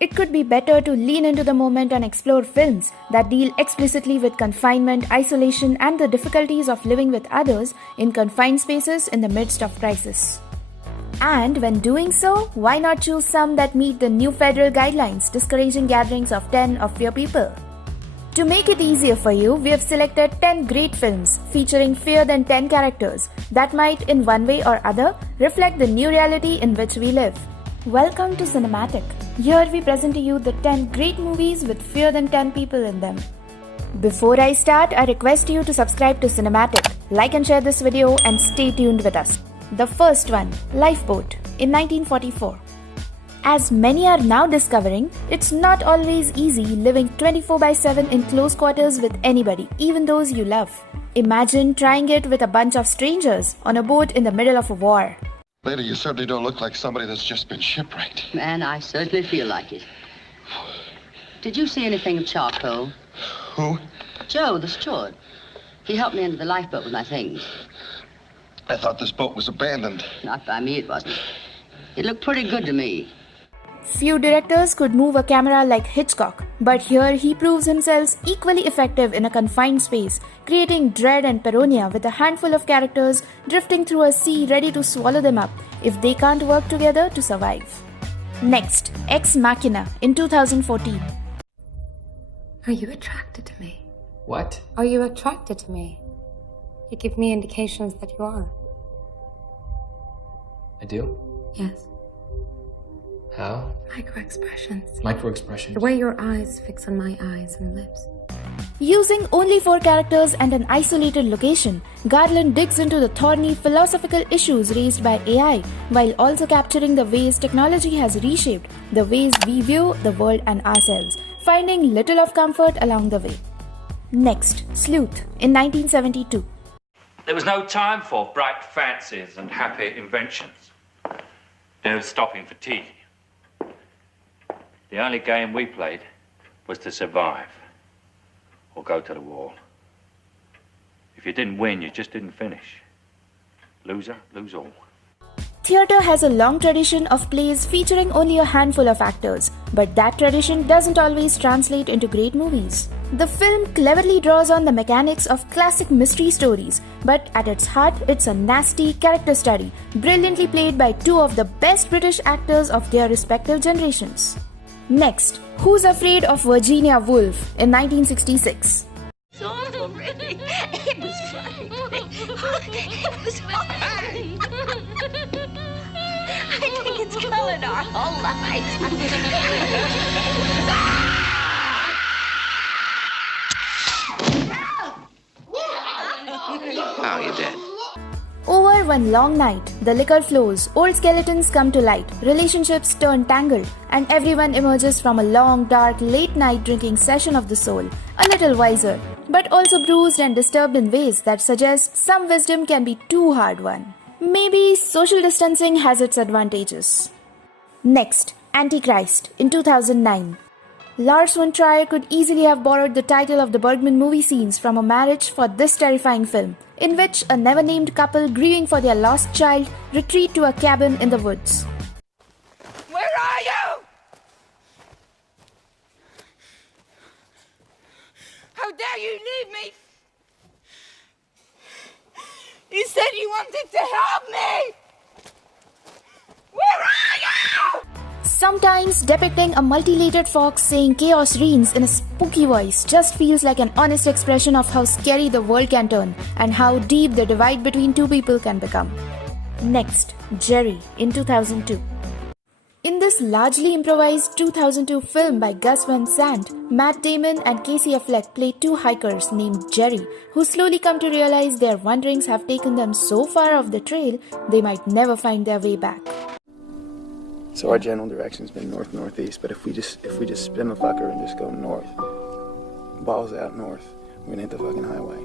it could be better to lean into the moment and explore films that deal explicitly with confinement, isolation, and the difficulties of living with others in confined spaces in the midst of crisis. And when doing so, why not choose some that meet the new federal guidelines discouraging gatherings of 10 or fewer people? To make it easier for you, we have selected 10 great films featuring fewer than 10 characters that might, in one way or other, reflect the new reality in which we live. Welcome to Cinematic. Here we present to you the 10 great movies with fewer than 10 people in them. Before I start, I request you to subscribe to Cinematic, like and share this video, and stay tuned with us. The first one, Lifeboat, in 1944. As many are now discovering, it's not always easy living 24/7 in close quarters with anybody, even those you love. Imagine trying it with a bunch of strangers on a boat in the middle of a war. Lady, you certainly don't look like somebody that's just been shipwrecked. Man, I certainly feel like it. Did you see anything of Charcoal? Who? Joe, the steward. He helped me into the lifeboat with my things. I thought this boat was abandoned. Not by me, it wasn't. It looked pretty good to me. Few directors could move a camera like Hitchcock, but here he proves himself equally effective in a confined space, creating dread and paranoia with a handful of characters drifting through a sea ready to swallow them up if they can't work together to survive. Next, Ex Machina in 2014. Are you attracted to me? What? Are you attracted to me? You give me indications that you are. I do? Yes. How? Micro-expressions. Micro-expressions? The way your eyes fix on my eyes and lips. Using only 4 characters and an isolated location, Garland digs into the thorny philosophical issues raised by AI, while also capturing the ways technology has reshaped the ways we view the world and ourselves, finding little of comfort along the way. Next, Sleuth in 1972. There was no time for bright fancies and happy inventions. No stopping for tea. The only game we played was to survive or go to the wall. If you didn't win, you just didn't finish. Loser, lose all. Theatre has a long tradition of plays featuring only a handful of actors, but that tradition doesn't always translate into great movies. The film cleverly draws on the mechanics of classic mystery stories, but at its heart, it's a nasty character study, brilliantly played by 2 of the best British actors of their respective generations. Next, Who's Afraid of Virginia Woolf in 1966? It's awful, really. It was funny. It was funny. I think it's colored our whole lives. Oh, you're dead. Over one long night, the liquor flows, old skeletons come to light, relationships turn tangled, and everyone emerges from a long, dark, late-night drinking session of the soul, a little wiser, but also bruised and disturbed in ways that suggest some wisdom can be too hard-won. Maybe social distancing has its advantages. Next, Antichrist in 2009. Lars von Trier could easily have borrowed the title of the Bergman movie scenes from A Marriage for this terrifying film, in which a never-named couple grieving for their lost child retreat to a cabin in the woods. Where are you? How dare you leave me? You said you wanted to help me! Where are you? Sometimes depicting a multi-layered fox saying chaos reigns in a spooky voice just feels like an honest expression of how scary the world can turn and how deep the divide between 2 people can become. Next, Jerry in 2002. In this largely improvised 2002 film by Gus Van Sant, Matt Damon and Casey Affleck play 2 hikers named Jerry who slowly come to realize their wanderings have taken them so far off the trail they might never find their way back. So our general direction's been north-northeast, but if we just spin the fucker and just go north, balls out north, we're gonna hit the fucking highway.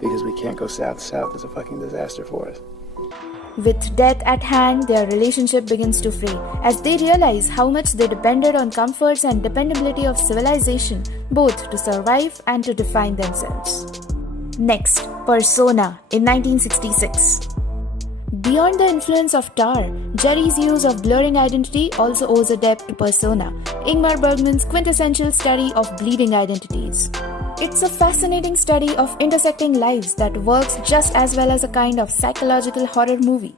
Because we can't go south-south, is a fucking disaster for us. With death at hand, their relationship begins to fray as they realize how much they depended on comforts and dependability of civilization, both to survive and to define themselves. Next, Persona in 1966. beyond the influence of Tar, Jerry's use of blurring identity also owes a debt to Persona, Ingmar Bergman's quintessential study of bleeding identities. It's a fascinating study of intersecting lives that works just as well as a kind of psychological horror movie.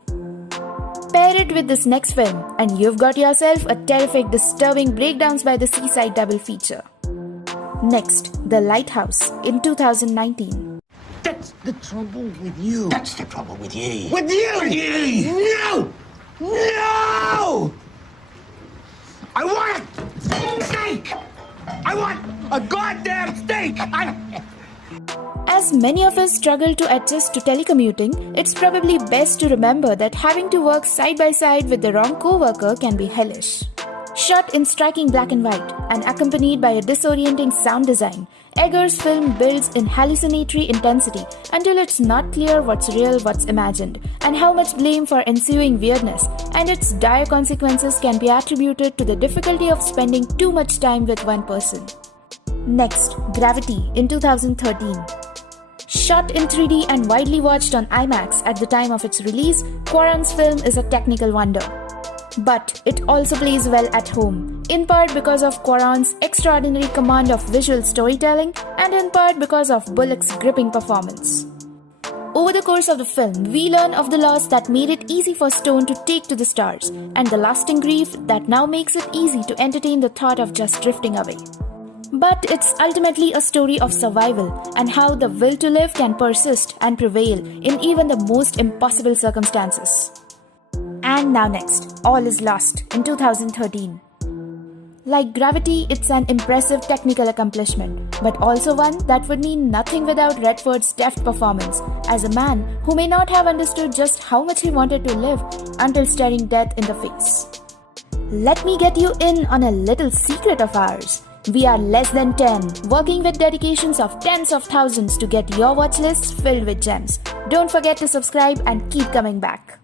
Pair it with this next film, and you've got yourself a terrific, disturbing breakdowns by the seaside double feature. Next, The Lighthouse in 2019. That's the trouble with you. That's the trouble with ye. With you! With ye! No! No! I want a steak! I want a goddamn steak! As many of us struggle to adjust to telecommuting, it's probably best to remember that having to work side by side with the wrong co-worker can be hellish. Shot in striking black and white and accompanied by a disorienting sound design, Eggers' film builds in hallucinatory intensity until it's not clear what's real, what's imagined, and how much blame for ensuing weirdness and its dire consequences can be attributed to the difficulty of spending too much time with one person. Next, Gravity in 2013. Shot in 3D and widely watched on IMAX at the time of its release, Cuarón's film is a technical wonder. But it also plays well at home, in part because of Cuarón's extraordinary command of visual storytelling and in part because of Bullock's gripping performance. Over the course of the film, we learn of the loss that made it easy for Stone to take to the stars and the lasting grief that now makes it easy to entertain the thought of just drifting away. But it's ultimately a story of survival and how the will to live can persist and prevail in even the most impossible circumstances. And now next, All Is Lost in 2013. Like Gravity, it's an impressive technical accomplishment, but also one that would mean nothing without Redford's deft performance as a man who may not have understood just how much he wanted to live until staring death in the face. Let me get you in on a little secret of ours. We are less than 10, working with dedications of tens of thousands to get your watch lists filled with gems. Don't forget to subscribe and keep coming back.